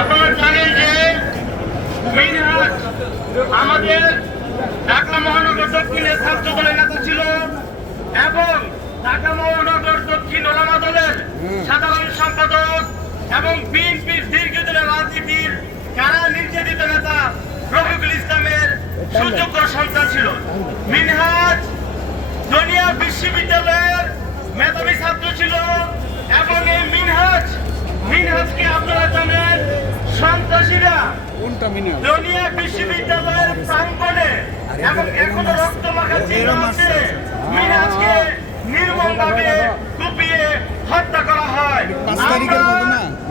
আপনারা জানেন যে মিনহাজ আমাদের ঢাকা মহানগর দক্ষিণের ছাত্র দলের নেতা ছিল এবং ঢাকা মহানগর দক্ষিণ ওলামা দলের সাধারণ সম্পাদক এবং বিএনপির দীর্ঘদিনের রাজনীতির কারা নির্যাতিত নেতা রফিকুল ইসলামের সুযোগ্য সন্তান ছিল। মিনহাজ দনিয়া বিশ্ববিদ্যালয়ের মেধাবী ছাত্র ছিল এবং এই মিনহাজকে আপনারা জানেন সন্ত্রাসীরা দনিয়া বিশ্ববিদ্যালয়ের প্রাঙ্গণে এবং এখনো রক্তমাখা চিহ্ন আছে। মিনহাজকে নির্মমভাবে কুপিয়ে হত্যা করা হয়।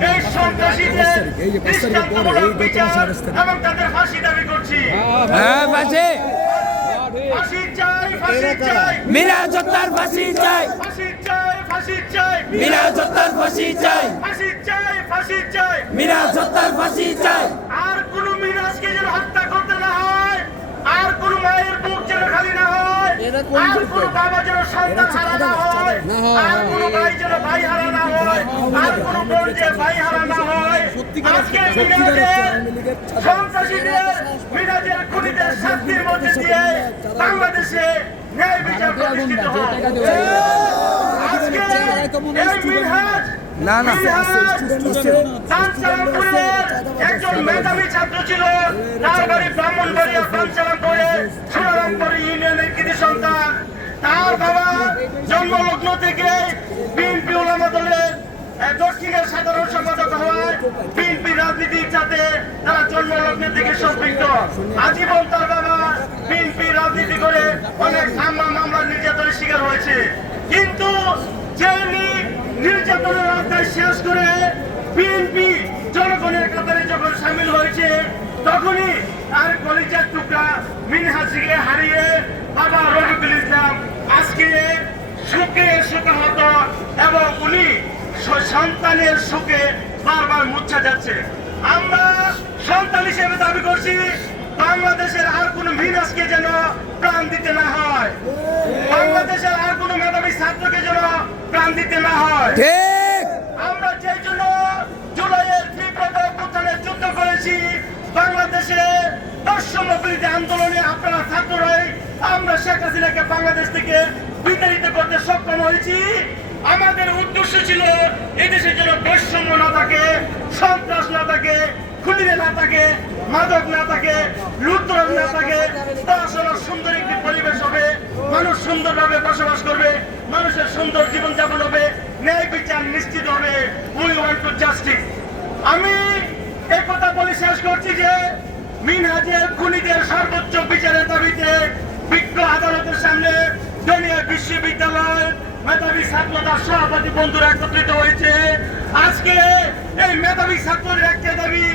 এই সন্ত্রাসীদের দৃষ্টান্তমূলক বিচার এবং তাদের ফাঁসি দাবি করছি। ফাঁসি চাই, ফাঁসি চাই, মিনহাজ হত্যার ফাঁসি চাই, ফাঁসি চাই, ফাঁসি চাই, মিনহাজ হত্যার ফাঁসি চাই, ফাঁসি চাই, ফাঁসি চাই। মিনহাজ হত্যার ফাঁসি চাই। আর কোন মিনহাজকে যেন হত্যা করতে না হয়, আর কোন মায়ের বুক যেন খালি না হয়, আর কোন বাবা যেন সন্তান হারা না হয়, আর কোন ভাই যেন ভাই হারা না হয়, আর কোন বোন যে ভাই হারা না হয়। আজকে সন্ত্রাসীদের মিনহাজের খুনিদের শাস্তির মধ্যে দিয়ে বাংলাদেশে ন্যায় বিচার প্রতিষ্ঠিত হোক। আজকে এই মিনহাজ পাঞ্চারামপুরের একজন মেধাবী ছাত্র ছিল। তার বাড়ি ব্রাহ্মণবাড়িয়া পাঞ্চারামপুরে সোনারামপুরে ইউনিয়নের কৃতি সন্তান। তার বাবা জন্মলগ্ন থেকে বিএনপি ওলামা দলের দক্ষিণের সাধারণ সম্পাদক হওয়ায় বিএনপি রাজনীতির সাথে তারা জন্মলগ্ন থেকে সম্পৃক্ত। আজীবন তার বাবা বিএনপি রাজনীতি করে অনেক মামলা নির্যাতনের শিকার হয়েছে। কিন্তু যেই নির্যাতনের রাস্তায় শেষ করে বিএনপি জনগণের কাতারে যখন সামিল হয়েছে, তখনই তার কলিজার টুকরা মিনহাজকে হারিয়ে বাবা রফিকুল ইসলাম আজকে সুখে শোকাহত এবং উনি সন্তানের সুখে বারবার মুচ্ছা যাচ্ছে। আমরা সন্তান হিসেবে দাবি করছি বাংলাদেশের আর কোন মিনহাজকে যেন প্রাণ দিতে না হয়, বাংলাদেশের আর কোন মেধাবী ছাত্রকে যেন প্রাণ দিতে না হয়। আমরা যে জন্য জুলাইয়ের তীব্রতা অভ্যুত্থানের যুদ্ধ করেছি, বাংলাদেশে বৈষম্য বিরোধী আন্দোলনে আপনারা ছাত্ররাই আমরা শেখ হাসিনাকে বাংলাদেশ থেকে বিতাড়িত করতে সক্ষম হয়েছি। আমাদের উদ্দেশ্য ছিল এদেশের জন্য বৈষম্য না থাকে, সন্ত্রাস না থাকে, খুনিরা না থাকে, মাদক না থাকে, লুটতরাজ না থাকে, পড়াশোনার সুন্দর একটি পরিবেশ হবে, মানুষ সুন্দরভাবে বসবাস করবে, মানুষের সুন্দর জীবনযাপন হবে, ন্যায় বিচার নিশ্চিত হবে। We want to justice. আমি এই কথা বলে শেষ করছি যে মিনহাজের খুনিদের সর্বোচ্চ বিচারের দাবিতে বিজ্ঞ আদালতের সামনে দনিয়া বিশ্ববিদ্যালয় মেধাবী ছাত্রদের সভাপতি বন্ধুরা একত্রিত হয়েছে। আজকে এই মেধাবী ছাত্রদের একটা দাবি,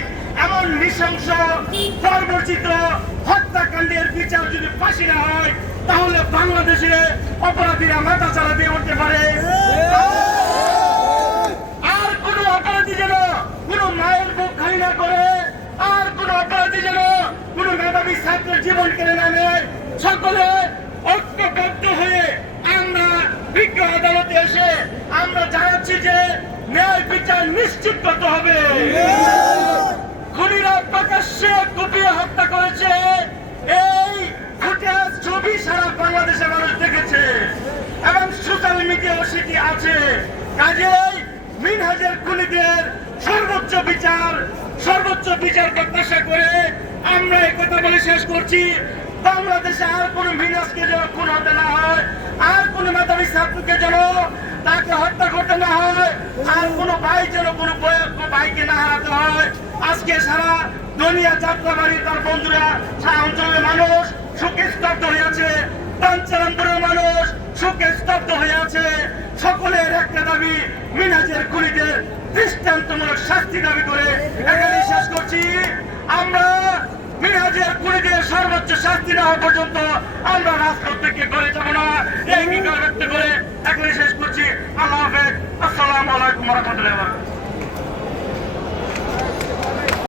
এমন নৃশংস বর্বরচিত হত্যাকাণ্ডের বিচার যদি ফাঁসি না হয়, তাহলে বাংলাদেশে অপরাধীরা মাথা চারা দিয়ে উঠতে পারে। আর কোন অপরাধী যেন কোন মায়ের বুক খালি না করে, আর কোন অপরাধী যেন কোন মেধাবী ছাত্রের জীবন কেড়ে না নেয়। সকলে ঐক্যবদ্ধ হয়ে আমরা বিজ্ঞ আদালতে এসে আমরা জানাচ্ছি যে ন্যায় বিচার নিশ্চিত করতে হবে। খুনিরা প্রকাশ্যে কুপিয়ে হত্যা করেছে, এই ফুটেজ ছবি সারা বাংলাদেশের মানুষ দেখেছে এবং সোশ্যাল মিডিয়াও সেটি আছে। কাজেই মিনহাজের খুনিদের সর্বোচ্চ বিচার প্রত্যাশা করে আমরা এই কথা বলে শেষ করছি। বাংলাদেশে আর কোন মিনহাজকে যেন খুন হতে না হয়, আর কোন মেধাবী ছাত্রকে যেন তাকে হত্যা করতে না হয়, আর কোন ভাই যেন কোন ভাইকে না হারাতে হয়। আজকে সারা দুনিয়া যাত্রাবাড়ি তার বন্ধুরা, সারা অঞ্চলের মানুষ শোকে স্তব্ধ হয়ে আছে, পাঞ্চারামপুরের মানুষ শোকে স্তব্ধ হয়ে আছে। সকলের একটা দাবি, মিনহাজের খুনিদের দৃষ্টান্তমূলক শাস্তি দাবি করে এখানে শেষ করছি। আমরা মিনহাজের খুনিদের সর্বোচ্চ শাস্তি না হওয়া পর্যন্ত আমরা রাজপথ থেকে করে যাব না, এই অঙ্গীকার ব্যক্ত করে এখানে শেষ করছি। আল্লাহ হাফেজ। আসসালামু আলাইকুম ওয়া রাহমাতুল্লাহি ওয়া বারাকাতুহু।